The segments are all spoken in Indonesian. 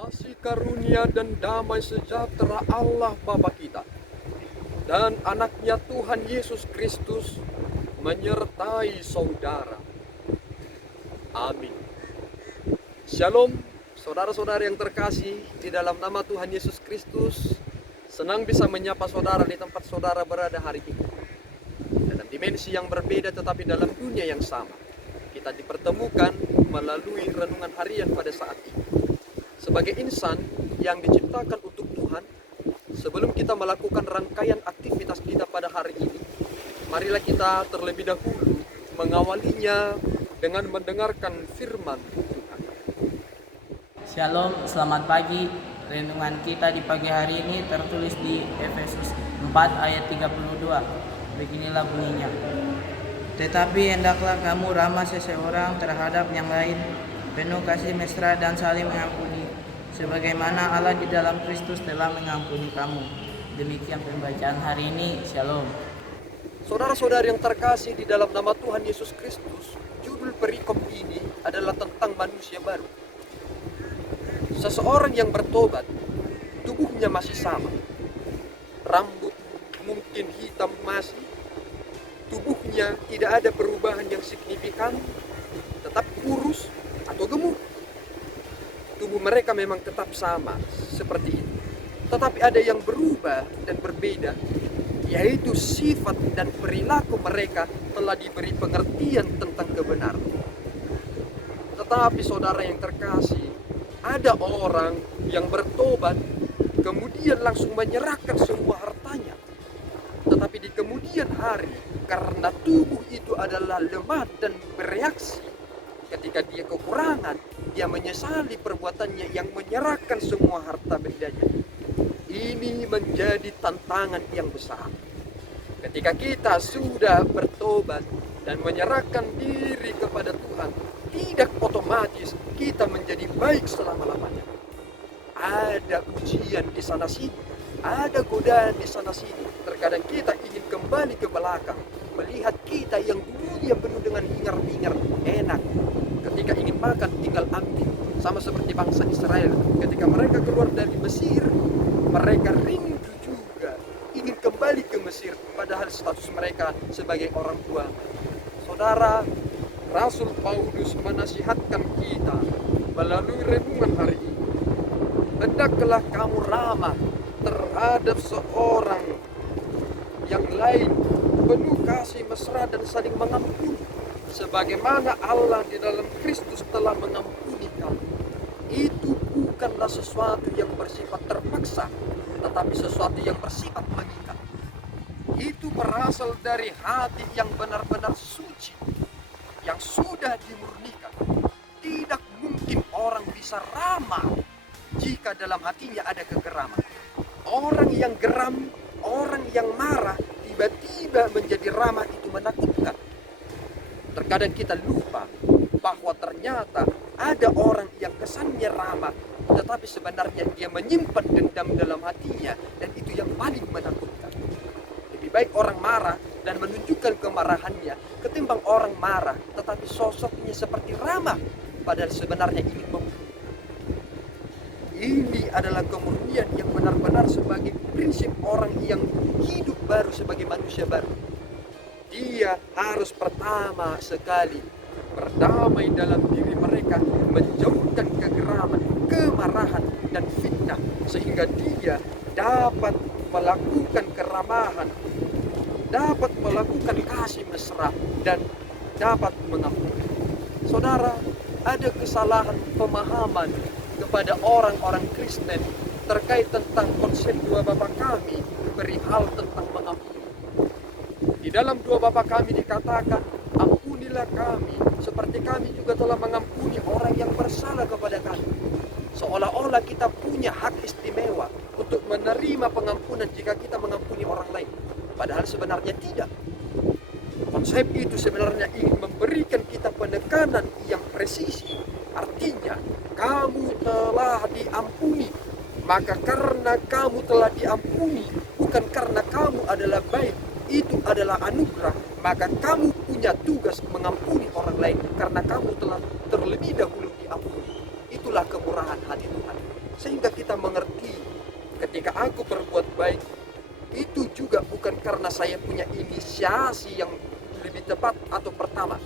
Kasih karunia dan damai sejahtera Allah Bapa kita dan anaknya Tuhan Yesus Kristus menyertai saudara. Amin. Shalom, saudara-saudara yang terkasih di dalam nama Tuhan Yesus Kristus. Senang bisa menyapa saudara di tempat saudara berada hari ini. Dalam dimensi yang berbeda tetapi dalam dunia yang sama. Kita dipertemukan melalui renungan harian pada saat ini. Sebagai insan yang diciptakan untuk Tuhan, sebelum kita melakukan rangkaian aktivitas kita pada hari ini, marilah kita terlebih dahulu mengawalinya dengan mendengarkan firman Tuhan. Shalom, selamat pagi. Renungan kita di pagi hari ini tertulis di Efesus 4 ayat 32. Beginilah bunyinya. Tetapi hendaklah kamu ramah seseorang terhadap yang lain, penuh kasih mesra dan saling mengampuni, sebagaimana Allah di dalam Kristus telah mengampuni kamu. Demikian pembacaan hari ini. Shalom. Saudara-saudari yang terkasih di dalam nama Tuhan Yesus Kristus, judul perikop ini adalah tentang manusia baru. Seseorang yang bertobat, tubuhnya masih sama. Rambut mungkin hitam masih, tubuhnya tidak ada perubahan yang signifikan, tetap kurus atau gemuk. Tubuh mereka memang tetap sama seperti itu. Tetapi ada yang berubah dan berbeda, yaitu sifat dan perilaku mereka telah diberi pengertian tentang kebenaran. Tetapi saudara yang terkasih, ada orang yang bertobat kemudian langsung menyerahkan semua hartanya. Tetapi di kemudian hari, karena tubuh itu adalah lemah dan bereaksi, ketika dia kekurangan, dia menyesali perbuatannya yang menyerahkan semua harta bendanya. Ini menjadi tantangan yang besar. Ketika kita sudah bertobat dan menyerahkan diri kepada Tuhan, tidak otomatis kita menjadi baik selama-lamanya. Ada ujian di sana sini, ada godaan di sana sini. Terkadang kita ingin kembali ke belakang, melihat kita yang dulunya penuh dengan hingar-bingar enak. Ketika ingin makan tinggal ambil. Sama seperti bangsa Israel, ketika mereka keluar dari Mesir, mereka rindu juga ingin kembali ke Mesir, padahal status mereka sebagai orang tua. Saudara, Rasul Paulus menasihatkan kita melalui renungan hari ini. Hendaklah kamu ramah terhadap seorang yang lain, penuh kasih mesra dan saling mengampuni, sebagaimana Allah di dalam Kristus telah mengampuni kamu. Itu bukanlah sesuatu yang bersifat terpaksa, tetapi sesuatu yang bersifat mengikat. Itu berasal dari hati yang benar-benar suci, yang sudah dimurnikan. Tidak mungkin orang bisa ramah jika dalam hatinya ada kegeraman. Orang yang geram, orang yang marah, tiba-tiba menjadi ramah, itu menakutkan. Terkadang kita lupa bahwa ternyata ada orang yang kesannya ramah, tetapi sebenarnya dia menyimpan dendam dalam hatinya, dan itu yang paling menakutkan. Lebih baik orang marah dan menunjukkan kemarahannya ketimbang orang marah tetapi sosoknya seperti ramah, padahal sebenarnya ingin membunuh. Ini adalah kemurnian yang benar-benar sebagai prinsip orang yang hidup baru sebagai manusia baru. Dia harus pertama sekali berdamai dalam diri mereka, menjauhkan kegeraman, kemarahan, dan fitnah, sehingga dia dapat melakukan keramahan, dapat melakukan kasih mesra, dan dapat mengampuni. Saudara, ada kesalahan pemahaman kepada orang-orang Kristen terkait tentang konsep dua Bapa kami perihal tentang mengampuni. Di dalam dua Bapa kami dikatakan, ampunilah kami seperti kami juga telah mengampuni orang yang bersalah kepada kami. Seolah-olah kita punya hak istimewa untuk menerima pengampunan jika kita mengampuni orang lain. Padahal sebenarnya tidak. Konsep itu sebenarnya ingin memberikan kita penekanan yang presisi. Artinya, kamu telah diampuni. Maka karena kamu telah diampuni, bukan karena kamu adalah baik, itu adalah anugerah, maka kamu punya tugas mengampuni orang lain karena kamu telah terlebih dahulu diampuni. Itulah kemurahan hati Tuhan. sehingga kita mengerti ketika aku berbuat baik itu juga bukan karena saya punya inisiasi yang lebih tepat atau pertama,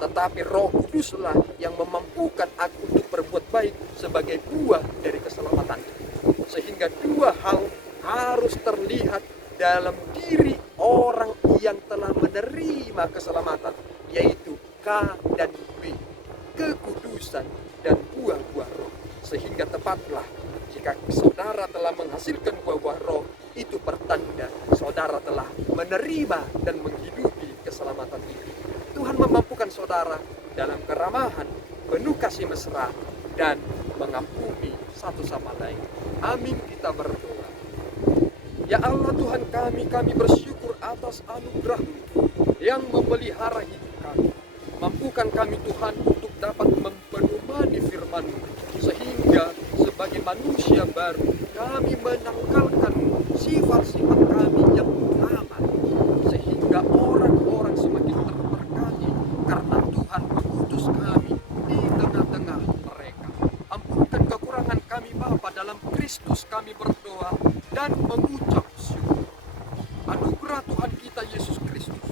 tetapi Roh Kuduslah yang memampukan aku untuk berbuat baik sebagai buah dari keselamatan. Sehingga dua hal harus terlihat dalam diri orang yang telah menerima keselamatan, yaitu K dan B, kekudusan dan buah-buah roh. Sehingga tepatlah jika saudara telah menghasilkan buah-buah roh, itu pertanda saudara telah menerima dan menghidupi keselamatan itu. Tuhan memampukan saudara dalam keramahan, penuh kasih mesra, dan mengampuni satu sama lain. Amin, kita berdoa. Ya Allah Tuhan kami bersyukur atas anugerah-Mu yang memelihara hidup kami. Mampukan kami Tuhan untuk dapat memperumani firman-Mu, sehingga sebagai manusia baru kami menangkalkan sifat-sifat kami yang utama, sehingga orang-orang semakin terberkati karena Tuhan mengutus kami di tengah-tengah mereka. Ampunkan kekurangan kami Bapa, dalam Kristus kami berdoa dan mengucap syukur. Anugerah Tuhan kita Yesus Kristus,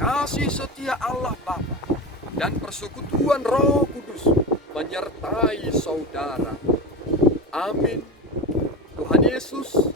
kasih setia Allah Bapa, dan persekutuan Roh Kudus menyertai saudara. Amin. Tuhan Yesus